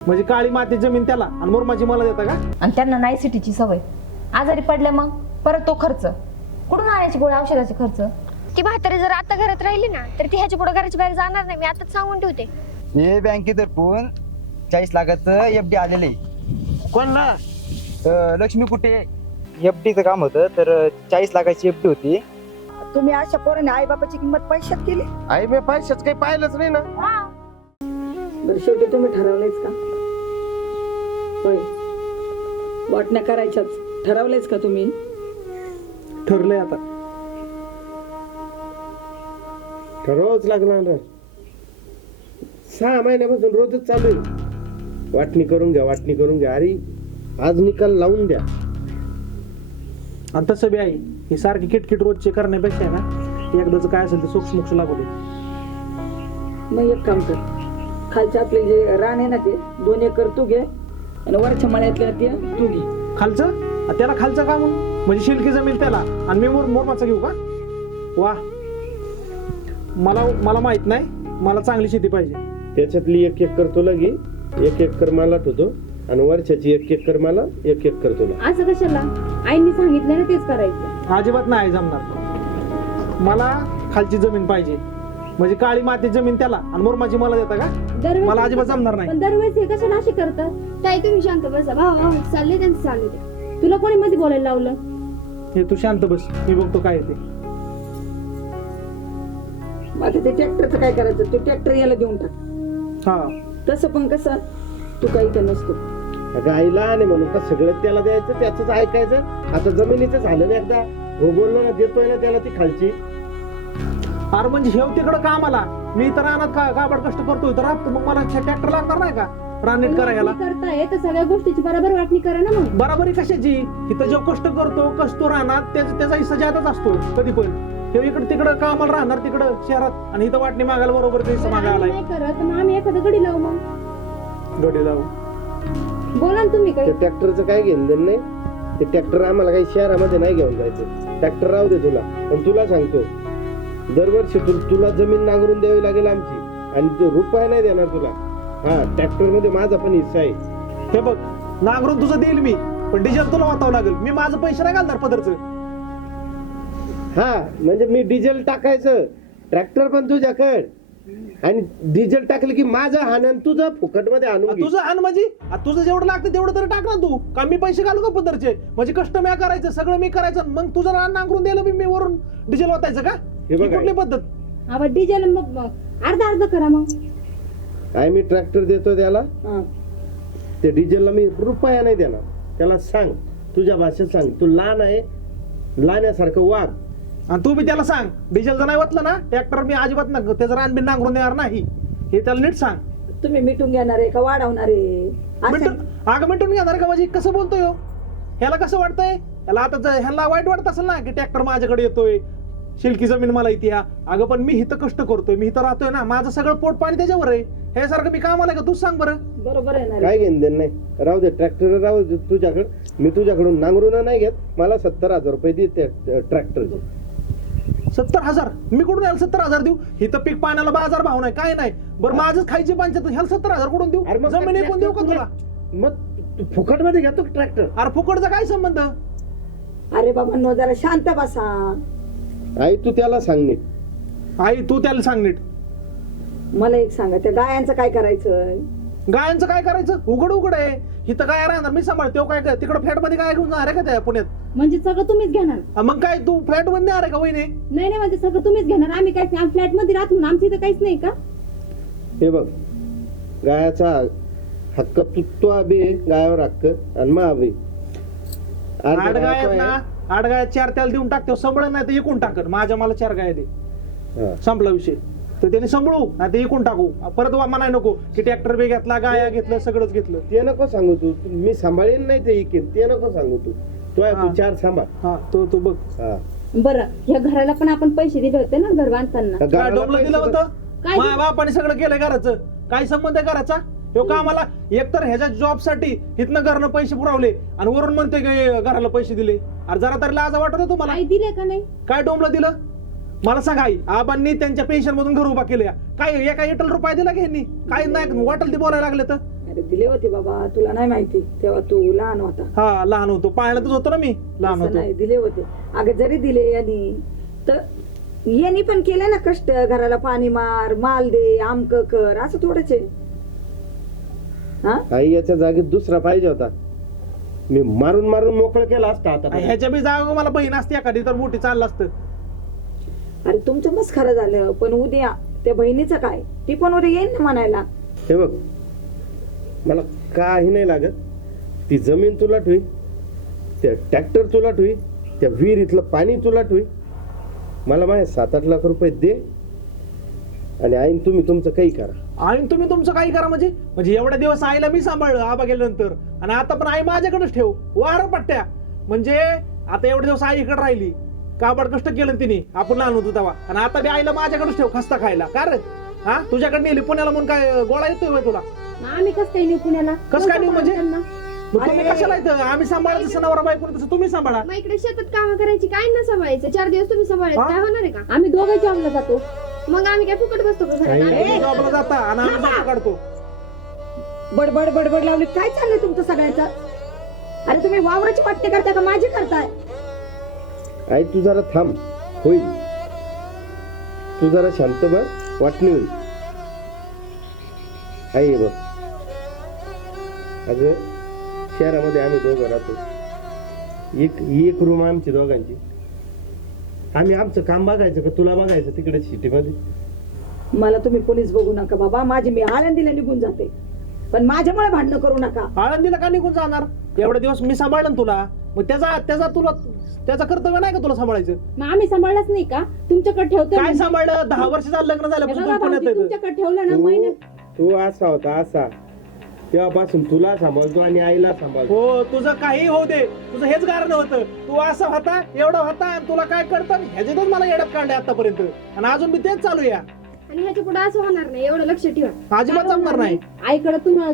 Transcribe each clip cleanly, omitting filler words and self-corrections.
म्हणजे काळी माती जमीन त्याला आणि मुरमाची मला देता का? आणि त्यांना नाही सिटीची सवय. आजारी पडले मग परत तो खर्च कुठून आणायची गोळ्या औषधाचे खर्च. ती म्हातारी जर आता घरात राहिली ना तर ती ह्याच्या पुढे घराची बाहेर जाणार नाही. मी आताच सांगून ठेवते. हे बँकेतर्फून 40 लाखाचं FD आलेलं आहे. कोणला? लक्ष्मी कुठे FDचं काम होतं तर 40 लाखाची FD होती. तुम्ही अशा पोराने आई बाबाची किंमत पैशात केली. आई मी पैशाच काही पाहिलंच नाही ना. बरं शेवटी तुम्ही ठरवलेच का? होय, वाटण्या करायच्याच ठरवलेच का तुम्ही? ठरलंय आता. ठरवावंच लागणार ना. 6 महिन्यापासून रोजच चालू आहे. वाटणी करून घ्या, वाटणी करून घ्या. अरे आज निकाल लावून द्या. आणि तसं बी आई ही सारखी किटकिट रोजचे करण्यापेक्षा आहे ना, एकदाच काय असेल ते सूक्ष्म लागू दे. मग एक काम कर, खालच्या आपले जे रान आहे ना ते 2 एकर तू घे आणि वरच्या मळ्यातल्या ते तू घे. खालचं त्याला खालचं का म्हणून? म्हणजे शिल्की जमीन त्याला आणि मी मोरमाचं घेऊ का? वा, मला माहित नाही. मला चांगली शेती पाहिजे. त्याच्यातली 1 एकर तुला घे, 1 एकर मला ठेवतो आणि वर्षाची 1 एकर मला, 1 एकर तुला. असं कशाला? आईने सांगितलं ना तेच करायचं. अजिबात नाही जमणार. मला खालची जमीन पाहिजे. म्हणजे काळी माती जमीन त्याला आणि मुरमाची मला देता का? मला अजिबात जमणार नाही. पण दरवेळेस हे कशाला अशी करतात? ताई तुम्ही शांत बसा. भाऊ चालले त्यांचं चालू द्या. तुला कोणी मध्ये बोलायला लावलं? हे तू शांत बस, मी बघतो काय ते. आता ते ट्रॅक्टरचं काय करायचं? तो ट्रॅक्टर याला देऊन टाक. हा, तसं पण कसं तू काही तर नसतो. अगं आई लहान आहे म्हणून का सगळं त्याला द्यायचं, त्याच ऐकायचं? आता जमिनीचं झालं ना एकदा. हो बोललो ना, देतोय ना त्याला ती खालची. अरे म्हणजे हेव तिकडं कामाला, मी तर रानात काबड कष्ट करतोय तर राबतो. मग मला ट्रॅक्टर लागणार नाही का रान नीट करायला? करताय तर सगळ्या गोष्टीची बरोबर वाटणी करा ना. मग बराबरी कशाची? इथं जो कष्ट करतो कसतो रानात त्याचा हिस्सा ज्यादाच असतो कधी पण. हे इकडे तिकडं कामाला राहणार तिकडं शहरात आणि इथं वाटणी मागायला बरोबर ते हिस्सा मागायला आलाय. नाही करत मग आम्ही एखादं गडी लावू. मग गडी लावू. बोला ना तुम्ही काही. त्या ट्रॅक्टरचं काय घेणं देणं नाही. ते ट्रॅक्टर आम्हाला काही शहरामध्ये नाही घेऊन जायचं. ट्रॅक्टर राहू दे तुला. पण तुला सांगतो, दरवर्षी तुला जमीन नांगरून द्यावी लागेल आमची आणि ते रुपया नाही देणार तुला. हा, ट्रॅक्टर मध्ये माझा पण हिस्सा आहे. हे बघ, नांगरून तुझं देईल मी, पण डिझेल तुला वाचावं लागेल. मी माझं पैसे नाही घालणार पदरचं. हा, म्हणजे मी डिझेल टाकायचं, ट्रॅक्टर पण तुझ्याकड आणि डिझेल टाकलं की माझं हाणन तुझं फुकट मध्ये आणून घे. तुझं आण म्हणजे तुझं जेवढं लागतं तेवढं तरी टाक ना तू. का मी पैसे घालू का पदरचे? म्हणजे कष्ट मी करायचं, सगळं मी करायचं, मग तुझं रान नांगरून द्यायला मी वरून डिझेल वाचायचं का? हे बघ ही कुठली आई. पद्धत? आपण डिझेल मग अर्धा करा. मग काय मी ट्रॅक्टर देतो त्याला, हा. ते डिझेलला मी रुपया नाही देणार. त्याला सांग, तुझ्या भाषेत सांग, तू लहान आहे, लहान्यासारखं वाग. आणि तू बी त्याला सांग, डिझेलचं नाही वाचलं ना ट्रॅक्टर मी अजिबात ना त्याचं रान बी नांगरून देणार नाही. हे त्याला नीट सांग. तुम्ही मिटून घेणार आहे का वाढवणार आहे? असं- मिटून घेणार का? म्हणजे कसं बोलतोय हो? ह्याला कसं वाटतंय? ह्याला आता ह्याला वाईट वाटत असेल ना की ट्रॅक्टर माझ्याकडे येतोय, शिल्की जमीन मला इथे. अगं पण मी इथं कष्ट करतोय, मी इथं राहतोय ना, माझं सगळं पोट पाणी त्याच्यावर आहे. हे सारखं मी कामाला का? तूच सांग बरं. बरोबर आहे ना रे? काय घेणं देणं नाही. राहू दे ट्रॅक्टर, राहू दे तुझ्याकडे. मी तुझ्याकडून नांगरून नाही घेत. मला 70,000 रुपये दे त्या ट्रॅक्टरचे. 70,000? मी कुठून याला 70,000 देऊ? इथं पीक पाण्याला बाजार भाव नाही, काय नाही. बरं माझंच खायची पंचायत, ह्याला 70,000 कुठून देऊ? अरे मग जमीन एकूण देऊ का तुला? मग तू फुकट मध्ये घेतो ट्रॅक्टर? अरे फुकटचा काय संबंध? अरे बाबा नो, जरा शांत बसा. आई तू त्याला सांग नीट. आई तू त्याला सांग नीट. मला एक सांगा, त्या गायांचं काय करायचं? गायांचं काय करायचं? उघड आहे. इथं काय राहणार मी सांभाळतो. काय तिकडे फ्लॅट मध्ये काय घेऊन जाणार आहे का त्या पुण्यात? म्हणजे सगळं तुम्हीच घेणार? मग काय तू फ्लॅट मध्ये आहे का वहिनी? नाही म्हणजे सगळं तुम्हीच घेणार. आम्ही काय फ्लॅट मध्ये राहतो ना, आमच्या इथं काहीच नाही का? हे बघ, गायाचा हक्क तू बी आहे, गायावर हक्क आणि मा बी. आठ गाय आहेत ना, 8 गाय 4 त्याला देऊन टाकतो. संभळ नाही तर इकून टाकन. माझ्या मला 4 गाय दे, हा. संपला विषय. तर त्याने संभळू नाही ते इकून टाकू. परत म्हणाय नको की ट्रॅक्टर बी घेतला, गाया घेतलं, सगळंच घेतलं. ते नको सांगू तू. मी सांभाळेन नाही ते इकेन, ते नको सांगू तू. तू हा. 4 सांभाळ. हा, तू बघ. हा. बरं, ह्या घराला पण आपण पैसे दिले होते ना घर बांधताना. काय घराला डोंबलं पैसे दिलं बघ. होतं? काय माझ्या बापाने सगळं केलंय घराचं. काय संबंध आहे घराचा? ह्यो कामाला एकतर ह्याच्या जॉब साठी इथनं घरनं पैसे पुरवले आणि वरून म्हणते की घराला पैसे दिले. अरे जरा तरी लाज वाटत तुम्हाला? काही दिले का नाही? काय डोंबलं दिलं? मला सांगा आई. आबांनी त्यांच्या पेन्शन मधून घर उभा केलं. काय एका एटल रुपया दिला की ह्यांनी? काय नाही वाटल ते बोलायला लागले तर. अरे दिले होते बाबा, तुला नाही माहिती, तेव्हा तू लहान होता. हा लहान होतो, पाळण्यातच होतो ना मी लहान असं होतो. नाही, दिले होते. अगं जरी दिले यांनी तर यांनी पण केले ना कष्ट, घराला पाणी मार, माल दे, आमक कर, असं थोडंच आहे. हा आई याच्या जागेत दुसरा पाहिजे होता. मी मारून मारून मोकळं केलं असतं आता. ह्याच्या बी जागा मला बहीण असते एखादी तर मोठी चाललं असतं. अरे तुमचं मस्त खरं झालं, पण उद्या त्या बहिणीचं काय, ती पण उद्या येईन ना म्हणायला. हे बघ, मला काही नाही लागत. ती जमीन तुला ठेवी, त्या ट्रॅक्टर तुला ठेवी, त्या विहिरीतलं पाणी तुला ठेवी. मला माझे 7-8 लाख रुपये दे आणि आईन तुम्ही तुमचं काही करा. आणि तुम्ही तुमचं काही करा म्हणजे एवढ्या दिवस आईला मी सांभाळलं आबा गेल्यानंतर, आणि आता पण आई माझ्याकडेच ठेव वार पट्ट्या. म्हणजे आता एवढे दिवस आई इकडे राहिली, काबड कष्ट केलं तिने, आपण लहान होतो तेव्हा, आणि आता बी आईला माझ्याकडेच ठेव खस्ता खायला. का रे हा, तुझ्याकडे नेली पुण्याला म्हणून काय गोळा येतोय होय तुला? आम्ही कसं काय नेऊ पुण्याला? कसं काय नेऊ म्हणजे? मग तुम्ही कशाला इथं? आम्ही सांभाळायचं जसं नवरा बायको तसं तुम्ही सांभाळा. मग इकडे शेतात काम करायची, काय ना सांभाळायचं, 4 दिवस तुम्ही सांभाळायचं, हा? काय होणार आहे का? आम्ही दोघं जॉबला जातो. मग आम्ही काय फुकट बसतो का घरात? तुम्ही जॉबला जाता आणि आम्ही जातो काढतो. बडबड बडबड लावली, काय चाललंय तुमचं सगळ्यांचं? अरे तुम्ही वावराची वाटते करताय का माझी करताय? आई तू जरा थांब, होईल. तू जरा शांत बस, वाटणी होईल. आई बघ, अगं शहरामध्ये आम्ही दोघं राहतो, एक रूम आमची दोघांची. आम्ही आमचं काम बघायचं का तुला बघायचं तिकडे सिटीमध्ये? मला तुम्ही पोलीस बघू नका बाबा, माझी मी आळंदीला निघून जाते, पण माझ्यामुळे भांडणं करू नका. आळंदीला का निघून जाणार? एवढे दिवस मी सांभाळलं ना तुला, मग त्याचा कर्तव्य नाही का तुला सांभाळायचं? मग आम्ही सांभाळलंच नाही का? तुमच्याकडे ठेवतो. काय सांभाळलं? 10 वर्ष झालं लग्न झाल्यापासून तुम्ही पुण्यात येतं. तुमच्याकडे ठेवलं ना महिन्यात. तू असा होता असा, तेव्हापासून तुला सांभाळतो आणि आईला सांभाळतो. हो, तुझं काही होऊ दे, तुझं हेच कारण होतं. तू असा होता, एवढा होता, आणि तुला काय कळतं ह्याच्यातच मला येड्यात काढले आतापर्यंत, आणि अजून मी तेच चालू या. आणि ह्याच्या पुढे असं होणार नाही, एवढं लक्ष ठेवा. अजिबात जमणार नाही. आईकडे तुम्ही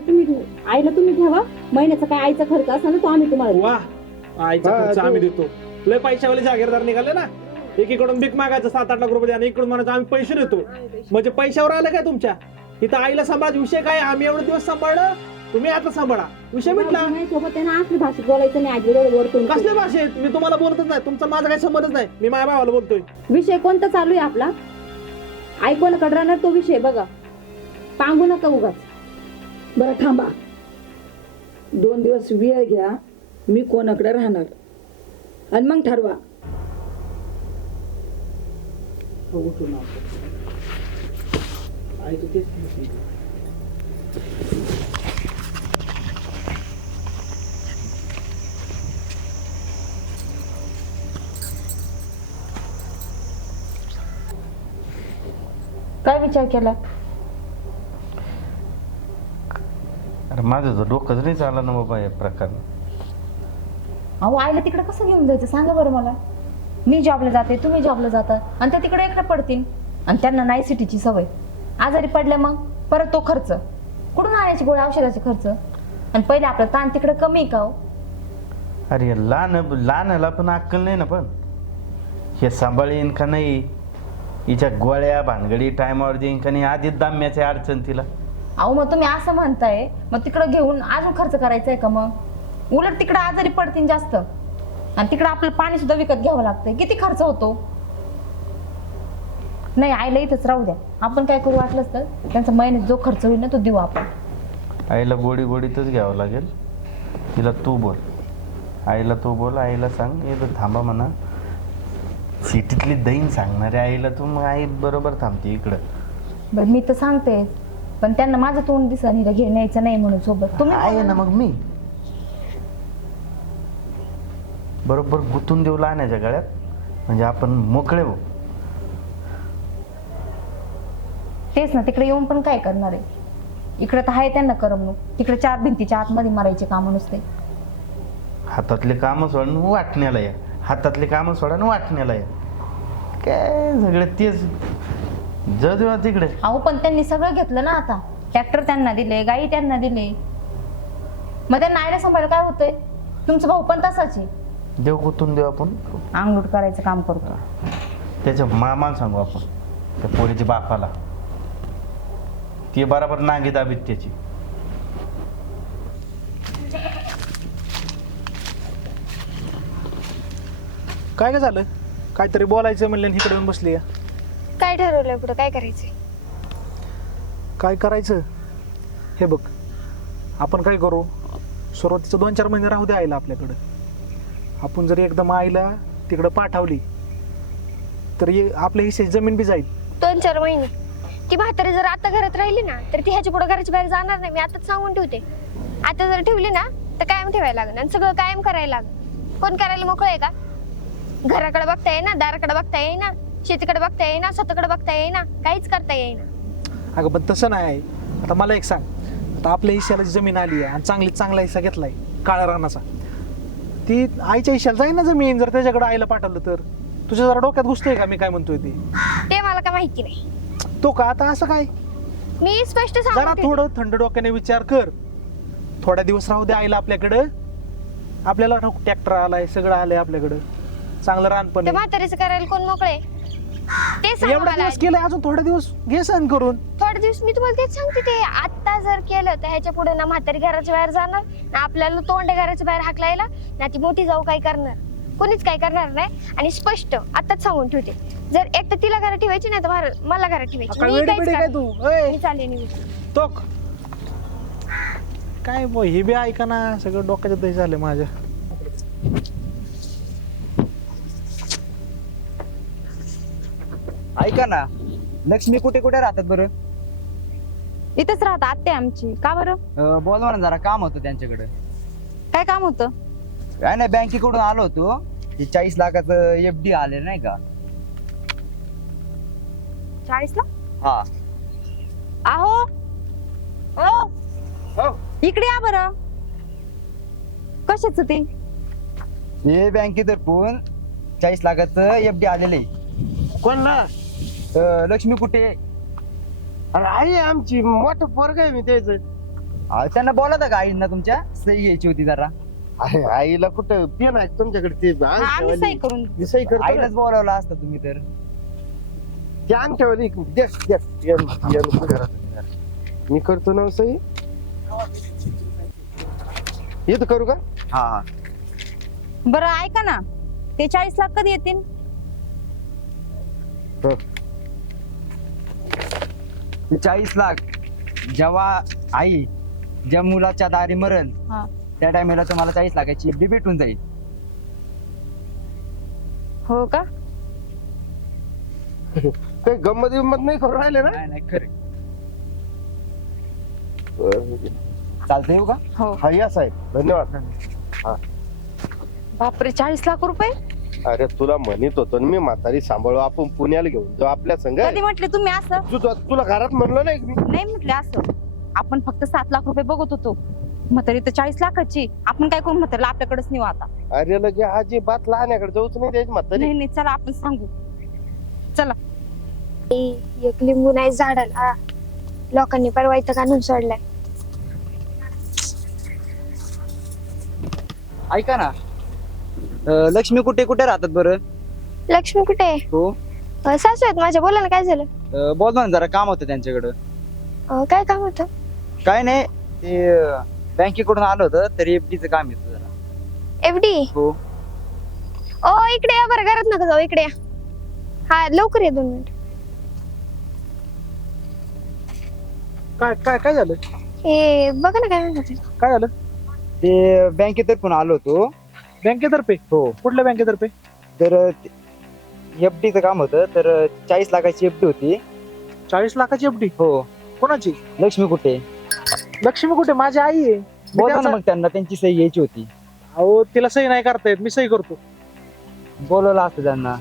आईला तुम्ही ठेवा, महिन्याचा काय आईचा खर्च असला ना तो आम्ही तुम्हाला वा, आईचा हा, खर्च तू- आम्ही देतो. लय पैशावाले जागीरदार निघाले ना, एकीकडून भीक मागायचं 7-8 लाख रुपये, आणि इकडून म्हणायचं आम्ही पैसे देतो. म्हणजे पैशावर आलं काय तुमच्या? इथं आईला सांभाळायचा विषय काय? आम्ही एवढे दिवस सांभाळलं, तुम्ही आता सांभाळा, विषय मिटला. सोबत त्यांना असली भाषेत बोलायचं नाही. आजी वरतून कसल्या भाषेत? मी तुम्हाला बोलतच नाही, तुमचा माझा काही संबंधच नाही. मी माझ्या भावाला बोलतोय. विषय कोणता चालू आहे आपला? आई कोणाकडे राहणार तो विषय बघा, सांगू नका उगाच. बरं थांबा, 2 दिवस वेळ घ्या, मी कोणाकडे राहणार आणि मग ठरवा. काय विचार केला? अरे माझं तर डोकंच नाही चाललं ना बाबा या प्रकार. अहो आईला तिकडे कसं घेऊन जायचं सांगा बरं मला. मी जॉबला जाते, तुम्ही जॉबला जाता, आणि त्या तिकडे एकटे पडतील, आणि त्यांना नाही सिटीची सवय. आजारी पडले मग परत तो खर्च, कुठून आणायची गोळ्या औषधाचे खर्च? आणि पहिले आपलं ताण तिकडे कमी का हो? अरे लहानला पण अक्कल नाही ना, पण हे सांभाळीन का नाही, हिच्या गोळ्या भानगडी टायमावर देईन का नाही, आधीच दाम्याची अडचण तिला. अहो मग तुम्ही असं म्हणताय, मग तिकडे घेऊन अजून खर्च करायचा आहे का? मग उलट तिकडे आजारी पडतील जास्त, आणि तिकडे आपलं पाणी सुद्धा विकत घ्यावं लागतंय, किती खर्च होतो. नाही, आईला इथंच राहू द्या. आपण काय करू वाटलंच तर त्यांचा महिन्यात जो खर्च होईल ना तो देऊ आपण. आईला गोडीतच घ्यावं लागेल. तिला तू बोल, आईला तू बोल, आईला सांग येतं थांबा म्हणा. सिटीतली दैन सांगणारे आईला तू, मग आई बरोबर थांबते इकडं. बरं मी तर सांगते, पण त्यांना माझं तोंड दिसत घेण्याचं नाही म्हणून सोबत तुम्ही आहे ना, मग मी बरोबर गुंतून देऊ लहानाच्या गळ्यात, म्हणजे आपण मोकळे हो. तेच ना, तिकडे येऊन पण काय करणार आहे? इकडे तर आहे त्यांना करमणूक, तिकडे 4 भिंतीच्या आतमध्ये मारायचे काम नुसते. हातातले कामं सोडून वाटण्याला या, हातातले कामं सोडा वाटण्याला या, काय सगळे तेच जेव्हा तिकडे. अहो पण त्यांनी सगळं घेतलं ना, आता ट्रॅक्टर त्यांना दिले, गाई त्यांना दिले, मग त्यांना आईला सांभाळायला काय होतंय? तुमचा भाऊ पण तसाच आहे, देव गुंतून देऊ आपण, अंगलूट करायचं काम करतो. त्याच्या मामाला सांगू आपण, त्या पोरीच्या बापाला, ती बराबर नांगी दाबीत त्याची. काय काय झालं? काहीतरी बोलायचं म्हणलं आणि इकडे येऊन बसली या. काय ठरवलंय पुढं काय करायचंय? काय करायचं हे बघ, आपण काय करू, सुरुवातीचं 2-4 महिने राहू दे आईला आपल्याकडं. आपण जर एकदम आईला तिकडं पाठवली तर आपल्या हिस्से जमीन बी जाईल. 2-4 महिने ती म्हातारी जर आता घरात राहिली ना तर ती ह्याच्या पुढे घराच्या बाहेर जाणार नाही. मी आताच सांगून ठेवते. आता जर ठेवली ना तर कायम ठेवायला लागेल आणि सगळं कायम करायला लागेल. कोण करायला मोकळं आहे का? घराकडे बघता येईना, दाराकडे बघता येईना, शेतीकडे बघता येईना, स्वतःकडे बघता येईना, काहीच करता येईना. अगं पण तसं नाही. आता मला एक सांग, आता आपल्या हिश्श्याला जी जमीन आली आहे आणि चांगला हिस्सा घेतलाय काळ्या रानाचा, ती आईच्या हिश्श्याला जाईल ना जमीन. जर त्याच्याकडे आईला पाठवलं तर तुझ्या जरा डोक्यात घुसतोय का मी काय म्हणतोय ते मला काय माहिती नाही. तो का आता असं काय? मी स्पष्ट जरा सांगून ठेवते. थोडं थंड डोक्याने विचार कर. थोड्या दिवस राहू दे आईला आपल्याकडं. आपल्याला ट्रॅक्टर आलाय, सगळं आलंय आपल्याकडं, चांगलं रानपण ते आहे. म्हातारीचं करायला कोण मोकळे ते सांग एवढा मला दिवस आधी. केलंय, अजून थोडे दिवस घे सहन करून. थोडे दिवस मी तुम्हाला तेच सांगते. ते आता जर केलं तर ह्याच्या पुढे ना म्हातारी घराच्या बाहेर जाणार ना, आपल्याला तोंड आहे घराच्या बाहेर हाकलायला ना. ती मोठी जाऊ काय करणार? कोणीच काय करणार नाही. आणि स्पष्ट आताच सांगून ठेवते, जर एक तर तिला घरात ठेवायची नाही तर मला घरात ठेवायची. काय मी वेडी काहीच बिडी काय करणार तू? नाही. ओय, मी चालले निघून. तो काय हे बी ऐका ना, सगळं डोक्याचं दही झालं माझ्या. ऐका ना, लक्ष्मी कुठे कुठे राहतात बरं? इथंच राहतात आत्या आमची. का बरं? बोलवा ना जरा, काम होतं त्यांच्याकडे. काय काम होतं? काय नाही, बँकेकडून आलो होतो. ते 40 लाखाचं FD आले नाही का? 40 ला? हा. आहो इकडे या बरं. कशाच ते? हे बँकेतर्फून 40 लाखाचं FD आलेलं आहे. कोण ना? लक्ष्मी कुठे? अरे आई आहे आमची, मोठं पोरग आहे मी त्याचं. त्यांना बोला का आईंना तुमच्या सही घ्यायची होती जरा. आहे, आईला कुठं पेन आहे तुमच्याकडे? ते आम्ही सही करून देऊ. मी सही करतो ना. आईलाच बोलावलं असतं तुम्ही तर. ते अंगठ्यावाली मी करतो ना सही. येत करू का? हा हा. बरं ऐका ना, ते 40 लाख कधी येतील? हो. 40 लाख जेव्हा आई ज्या मुलाच्या दारी मरल हा. त्या टायमेला तुम्हाला 40 लाखाची FD भेटून जाईल. हो का? काही गंमत बिंमत नाही करू राहिले ना? नाही नाही खरं. चालतंय येऊ का? हो. हा या साहेब, धन्यवाद. बापरे, 40 लाख रुपये? अरे तुला म्हणत होतो ना मी, म्हातारी सांभाळू, आपण पुण्याला घेऊन जाऊ आपल्या संघ. कधी म्हटले तुम्ही असं? तुला घरात म्हणलो नाही मी? नाही म्हटले असं. आपण फक्त 7 लाख रुपये बघत होतो. म्हातारी तर 40 लाखाची. आपण काय करू म्हातारीला? आपल्याकडेच नेऊ आता. अरे लगे अजिबात लहान्याकडे जाऊच नाही द्यायची म्हातारी. नाही नाही, चला आपण सांगू. चला. एक लिंबू नाही झाडाला, लोकांनी परवा इथं काढून सोडलाय. ऐका ना, लक्ष्मी कुठे कुठे राहतात बरं? लक्ष्मी कुठे आहे? हो. सासू आहेत माझ्या. बोला ना, काय झालं? बोलवा ना जरा, काम होतं त्यांच्याकडं. काय काम होतं? काय नाही, ते बँकेकडून आलं होतं तर FDचं काम येतं जरा. FD? हो. ओ इकडे या बरं, घरात नका जाऊ, इकडे या. हा लवकर या, 2 मिनिट. काय काय काय झालं? हे बघा ना, काय म्हणतात. काय झालं? ते बँकेतर्फून आलो होतो. बँकेतर्फे? हो. कुठल्या बँकेतर्फे? तर FDचं काम होतं, तर 40 लाखाची FD होती. 40 लाखाची FD? हो. कोणाची? लक्ष्मी कुठे? लक्ष्मी कुठे? माझी आई आहे. मी बोला ना त्याचा- मग त्यांना, त्यांची सही घ्यायची होती. अहो तिला सही नाही करता येत, मी सही करतो. बोलवलं असतं त्यांना.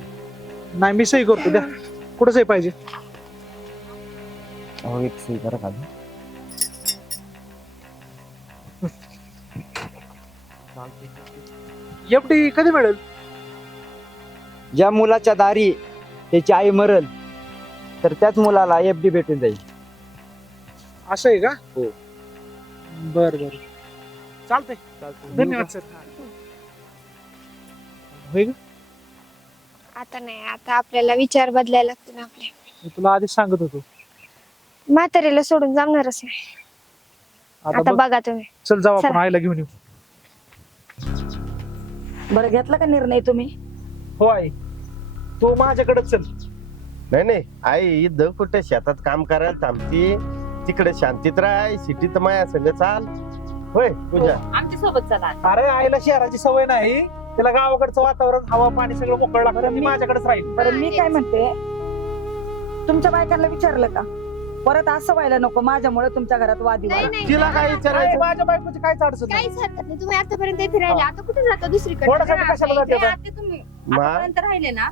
नाही मी सही करतो, द्या. कुठं सही पाहिजे? हो, एक सही करा खाली. FD कधी मिळेल? ज्या मुलाच्या दारी त्याची आई मरल तर त्याच मुलाला FD भेटून जाईल. असं आहे का? हो. बर बर, चालतंय. धन्यवाद सर. होय ग? आता नाही, आता आपल्याला विचार बदलायला लागतो ना आपले. मी तुला आधीच सांगत होतो. म्हातारीला सोडून जमणारच नाही. आता बघ, बघा तुम्ही. चल जाऊ आपण चला. आईला घेऊन येऊ. बरं घेतला का निर्णय तुम्ही? हो आई तू माझ्याकडे चल. नाही नाही आई इथं कुठे शेतात काम करायला थांबती, तिकडे शांतीत राह, सिटीत माया संग चाल. होय पूजा? आमच्या सोबत चला. अरे आईला शहराची सवय नाही, त्याला गावाकडचं वातावरण हवा पाणी सगळं मोकळं लागतं, ती माझ्याकडेच राहील. बरं मी काय म्हणते, तुमच्या बायकांना विचारलं का परत असं व्हायला नको माझ्यामुळे तुमच्या घरात वादी नाही व्हायला? नाही तिला काय अरे, विचारायचं? माझ्या बायकोची काहीच अडचण नाही. काहीच हरकत नाही. तुम्ही आतापर्यंत इथे राहिले, आता कुठे जाता दुसरीकडे? थोड्यासाठी कशाला जाते आता? ते तुम्ही मा? आतापर्यंत राहिले ना,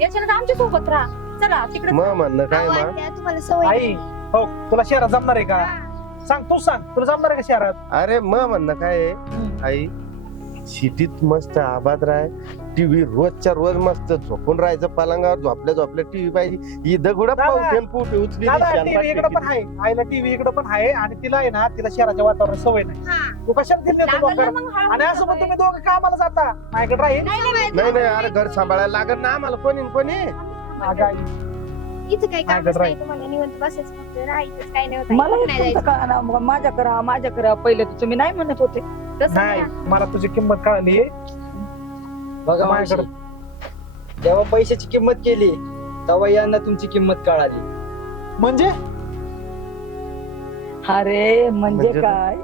याच्यानंतर आमच्या सोबत राहा. चला तिकडे मग म्हणणं काय अहो, मा? आत्या, तुम्हाला सवय आई नाही. हो तुला शहरात जमणार आहे का? हा. सांग तूच सांग, तुला जमणार आहे का शहरात? अरे मग म्हणणं काय आहे आई, सिटीत मस्त आबाद राह, टीव्ही रोजच्या रोज मस्त झोपून राहायचं, पलंगावर झोपल्या टीव्ही पाहिजे. इथं कुठं दादा, पावठेन पुटे उचली दादा शान टीव्ही इकडे पण पाटली. आहे, आईला टीव्ही इकडे पण आहे आणि तिला आहे ना, तिला शहराच्या वातावरण सवय नाही. हा. तू कशाला दिली नाही लागलं तुला ना मग हळूहळू आणि असं पण सवय. तुम्ही दोघं कामाला जाता, माझ्याकडे राहील. नाही नाही अरे घर सांभाळायला लागत ना आम्हाला कोणी न कोणी. अगं आई, इथं काही काय कामच करत नाही तुम्हाला, निवांत बसायचं फक्त, राहायचंच काही नाही होत. मला कुठं नाही तुमचं जायचं. कळा ना, माझ्या करा माझ्या करा. पहिले तर तुम्ही नाही म्हणत होते. तसं नाही नाही. मला तुझी किंमत कळाली. बघा माझ्याकडे मावशी, जेव्हा पैशाची किंमत केली तेव्हा यांना तुमची किंमत कळाली. म्हणजे अरे म्हणजे म्हणजे काय,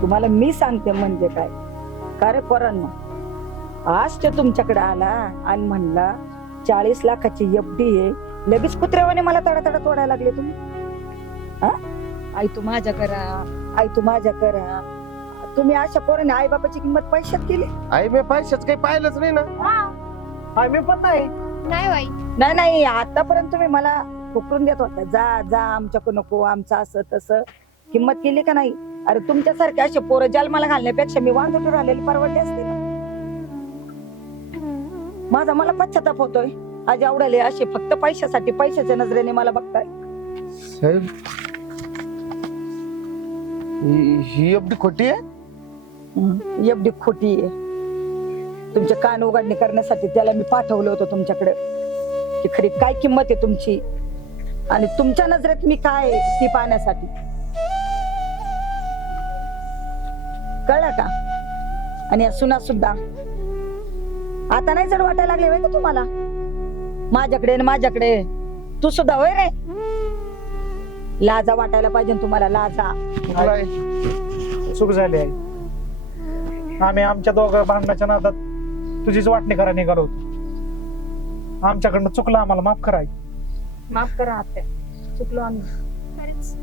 तुम्हाला मी सांगते म्हणजे काय. का रे पोरांनो, आज ते तुमच्याकडे आला आणि म्हणला 40 लाखाची एफडी आहे, लगेच कुत्र्यावाने मला तडा तोडायला लागले तुम्ही. आई तू माझ्या करा. आई तू माझ्या करा. तुम्ही अशा पोराने आई बापाची किंमत पैशात केली? आई मी पैशाच काही पाहिलंच नाही ना. हा, मी पण नाही. नाही बाई. नाही नाही, आतापर्यंत तुम्ही मला उकरून देत होता, जा जा आमच्याकडे नको, आमचं असं तसं. किंमत केली का नाही? अरे तुमच्यासारखे असे पोरं जन्माला घालण्यापेक्षा मी वांदोटी राहिलेली परवडली असते ना. मला पश्चाताप होतोय. आज आवडाले असे फक्त पैशासाठी, पैशाच्या नजरेने मला बघताय. साहेब ही एवढी खोटी आहे? एवढी खोटी आहे. तुमचे कान उघडणी करण्यासाठी त्याला मी पाठवलं होतं तुमच्याकडे, की खरी काय किंमत आहे तुमची आणि तुमच्या नजरेत मी काय आहे ती पाहण्यासाठी. कळलं का? आणि सुना सुद्धा आता नाही जड वाटायला लागले होय का तुम्हाला? माझ्याकडे तू सुद्धा होय रे? लाजा वाटायला पाहिजे ना तुम्हाला, लाजा. चूक झाली आहे. आम्ही आमच्या दोघं भांडणाच्या नादात तुझीच वाटणी करा निघालो होतो. आमच्याकडनं चुकलं, आम्हाला माफ करा आई. माफ करा आत्या, चुकलो आम्ही. खरंच.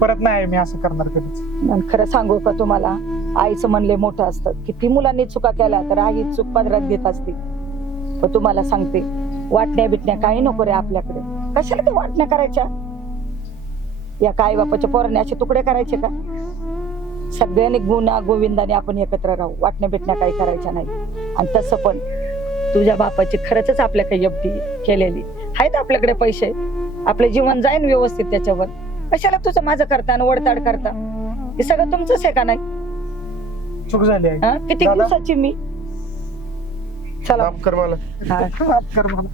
परत नाही मी असं करणार कधीच. आणि खरं सांगू का तुम्हाला, आईचं म्हणले मोठं असतं. किती मुलांनी चुका केल्या तर आई चूक पदरात घेत असते. पण तुम्हाला सांगते, वाटण्या बिटण्या काही नको रे आपल्याकडे. कशाला ते वाटण्या करायच्या? या काय बापाच्या पोराने असे तुकडे करायचे का? सगळ्यांनी गुन्हा गोविंदाने आपण एकत्र राहू, वाटण्या बिटण्या काही करायच्या नाही. आणि तसं पण तुझ्या बापाची खरंच आपल्या काही एफडी केलेली आहेत, आपल्याकडे पैसे, आपलं जीवन जाईन व्यवस्थित त्याच्यावर. कशाला तुझं माझं करता आणि वडताड करता? हे सगळं तुमचंच आहे का नाही? चूक झाली आहे. हा? किती दादा? दिवसाची मी. चला माफ कर मला. हा. माफ कर मला.